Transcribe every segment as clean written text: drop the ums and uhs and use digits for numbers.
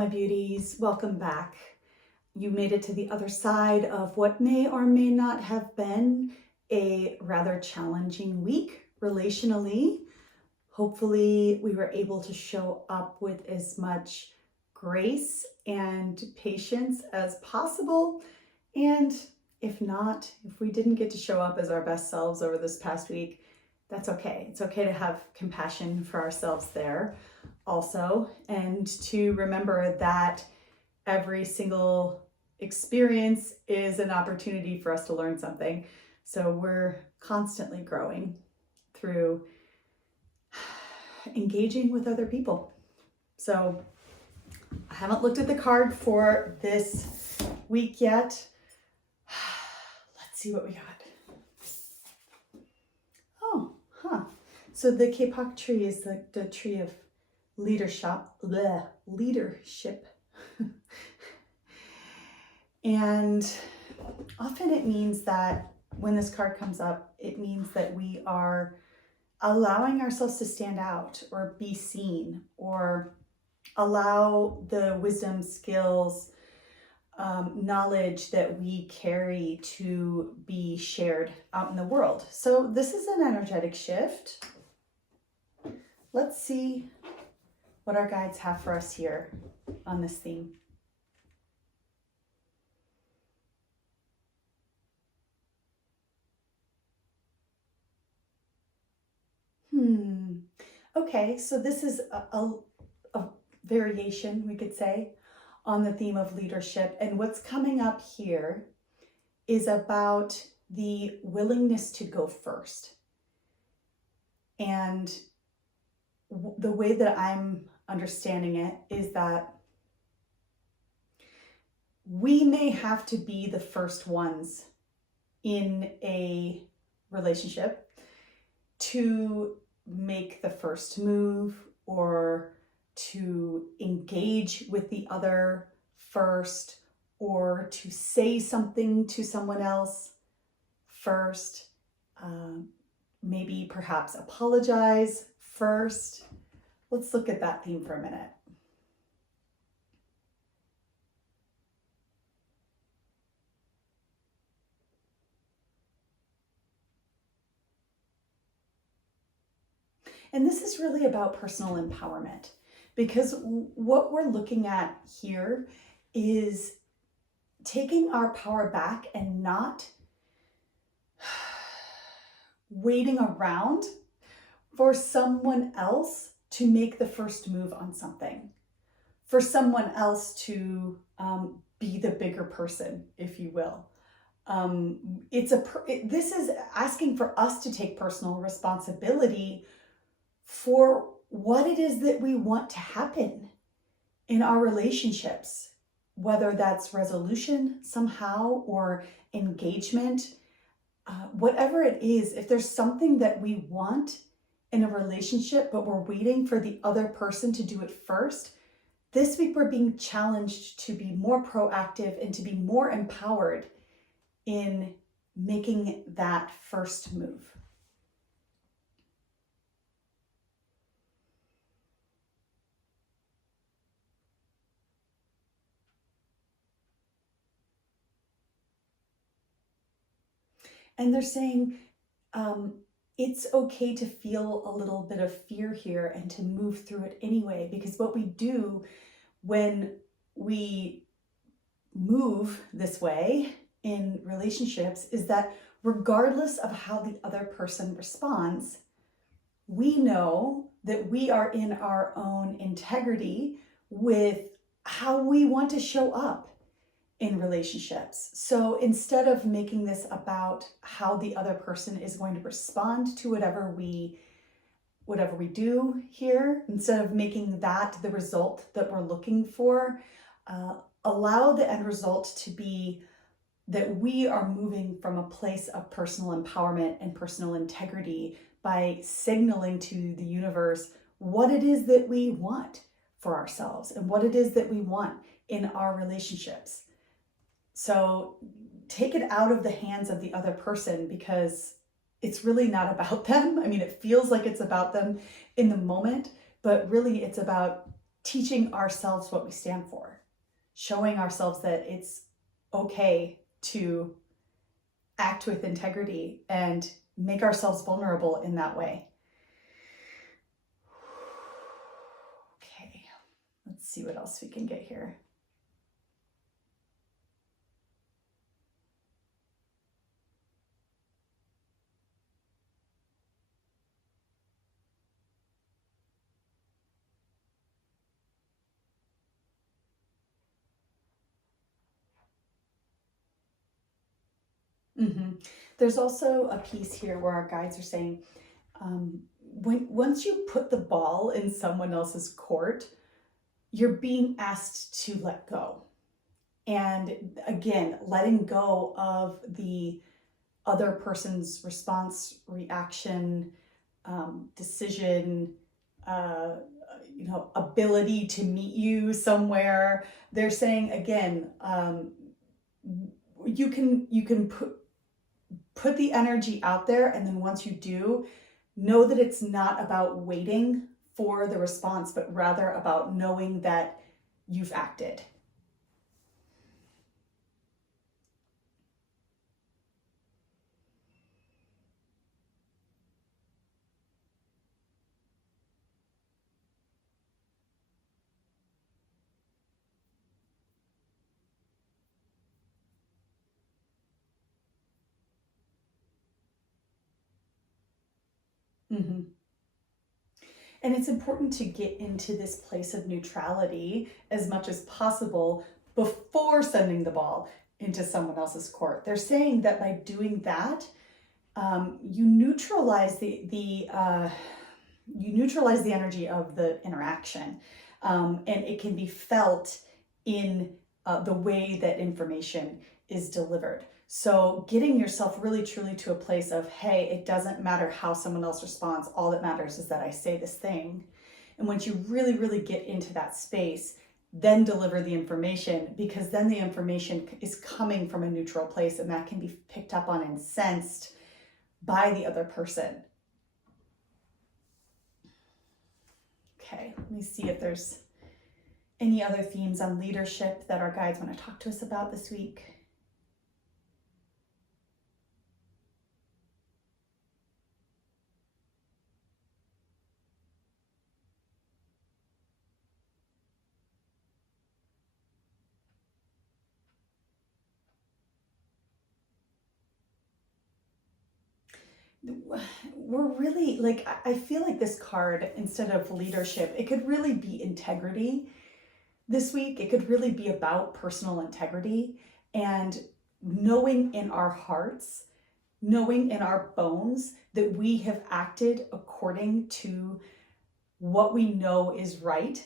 my beauties, welcome back. You made it to the other side of what may or may not have been a rather challenging week relationally. Hopefully we were able to show up with as much grace and patience as possible. And if not, if we didn't get to show up as our best selves over this past week, that's okay. It's okay to have compassion for ourselves there also, and to remember that every single experience is an opportunity for us to learn something. So we're constantly growing through engaging with other people. So I haven't looked at the card for this week yet. Let's see what we got. So the Kapok tree is the tree of leadership. And often it means that when this card comes up, it means that we are allowing ourselves to stand out or be seen, or allow the wisdom, skills, knowledge that we carry to be shared out in the world. So this is an energetic shift. Let's see what our guides have for us here on this theme. Okay, so this is a variation, we could say, on the theme of leadership. And what's coming up here is about the willingness to go first. And the way that I'm understanding it is that we may have to be the first ones in a relationship to make the first move, or to engage with the other first, or to say something to someone else first, maybe perhaps apologize first. Let's look at that theme for a minute. And this is really about personal empowerment, because what we're looking at here is taking our power back and not waiting around for someone else to make the first move on something, for someone else to be the bigger person, if you will. This is asking for us to take personal responsibility for what it is that we want to happen in our relationships, whether that's resolution somehow or engagement, whatever it is. If there's something that we want in a relationship, but we're waiting for the other person to do it first, this week we're being challenged to be more proactive and to be more empowered in making that first move. And they're saying it's okay to feel a little bit of fear here and to move through it anyway, because what we do when we move this way in relationships is that regardless of how the other person responds, we know that we are in our own integrity with how we want to show up in relationships. So instead of making this about how the other person is going to respond to whatever we do here, instead of making that the result that we're looking for, allow the end result to be that we are moving from a place of personal empowerment and personal integrity by signaling to the universe what it is that we want for ourselves and what it is that we want in our relationships. So take it out of the hands of the other person, because it's really not about them. I mean, it feels like it's about them in the moment, but really it's about teaching ourselves what we stand for, showing ourselves that it's okay to act with integrity and make ourselves vulnerable in that way. Okay, let's see what else we can get here. Mm-hmm. There's also a piece here where our guides are saying, once you put the ball in someone else's court, you're being asked to let go. And again, letting go of the other person's response, reaction, decision, uh, ability to meet you somewhere. They're saying again, you can put the energy out there, and then once you do, know that it's not about waiting for the response, but rather about knowing that you've acted. Mm-hmm. And it's important to get into this place of neutrality as much as possible before sending the ball into someone else's court. They're saying that by doing that, you neutralize the energy of the interaction, and it can be felt in the way that information is delivered. So getting yourself really truly to a place of, hey, it doesn't matter how someone else responds. All that matters is that I say this thing. And once you really, really get into that space, then deliver the information, because then the information is coming from a neutral place, and that can be picked up on and sensed by the other person. Okay, let me see if there's any other themes on leadership that our guides want to talk to us about this week. We're really, like, I feel like this card, instead of leadership, it could really be integrity this week. It could really be about personal integrity and knowing in our hearts, knowing in our bones that we have acted according to what we know is right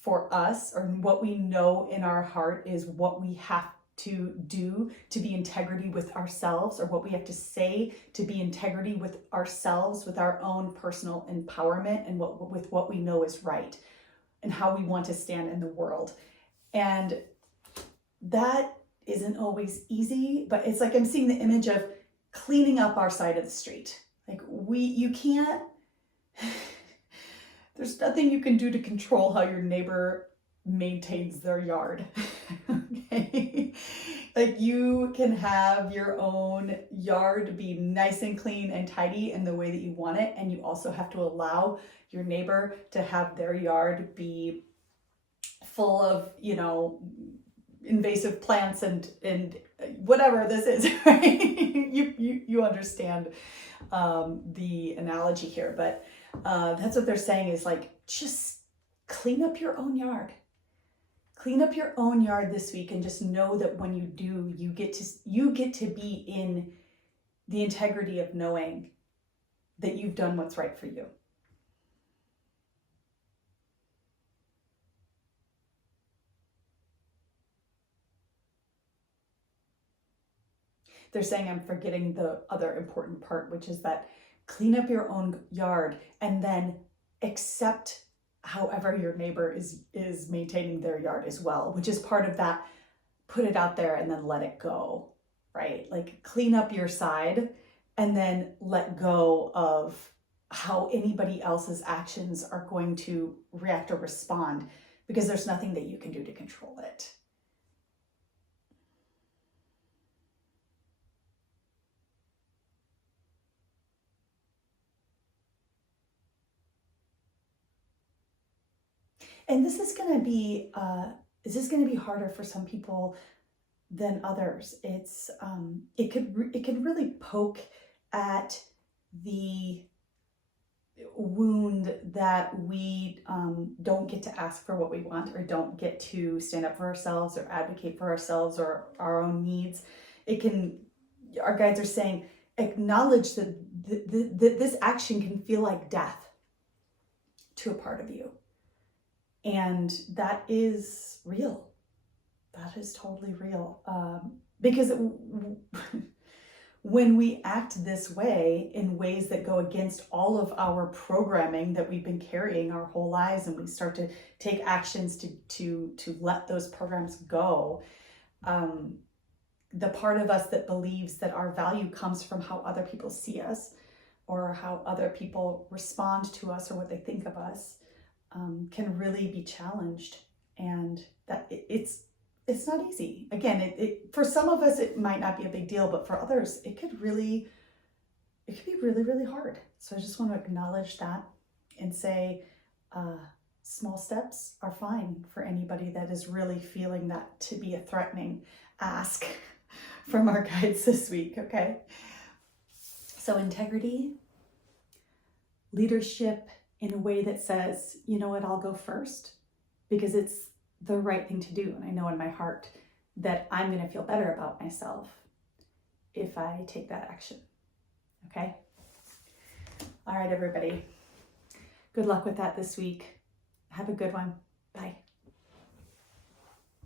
for us, or what we know in our heart is what we have to do to be integrity with ourselves, or what we have to say to be integrity with ourselves, with our own personal empowerment, and with what we know is right and how we want to stand in the world. And that isn't always easy, but it's like I'm seeing the image of cleaning up our side of the street. Like you can't, there's nothing you can do to control how your neighbor maintains their yard. Okay? Like you can have your own yard be nice and clean and tidy in the way that you want it, and you also have to allow your neighbor to have their yard be full of, invasive plants and whatever this is, right? You understand the analogy here, but that's what they're saying is, like, just clean up your own yard. Clean up your own yard this week, and just know that when you do, you get to be in the integrity of knowing that you've done what's right for you. They're saying I'm forgetting the other important part, which is that clean up your own yard and then accept however your neighbor is maintaining their yard as well, which is part of that. Put it out there and then let it go, right? Like clean up your side and then let go of how anybody else's actions are going to react or respond because there's nothing that you can do to control it. And this is going to be harder for some people than others. It could really poke at the wound that we don't get to ask for what we want, or don't get to stand up for ourselves or advocate for ourselves or our own needs. Our guides are saying, acknowledge that this action can feel like death to a part of you. And that is real. That is totally real. Because when we act this way, in ways that go against all of our programming that we've been carrying our whole lives, and we start to take actions to let those programs go, the part of us that believes that our value comes from how other people see us, or how other people respond to us, or what they think of us, can really be challenged. And that it's not easy. Again, for some of us, it might not be a big deal, but for others, it could be really, really hard. So I just want to acknowledge that and say, small steps are fine for anybody that is really feeling that to be a threatening ask from our guides this week, okay? So integrity, leadership in a way that says, you know what, I'll go first because it's the right thing to do. And I know in my heart that I'm going to feel better about myself if I take that action. Okay? All right, everybody. Good luck with that this week. Have a good one. Bye.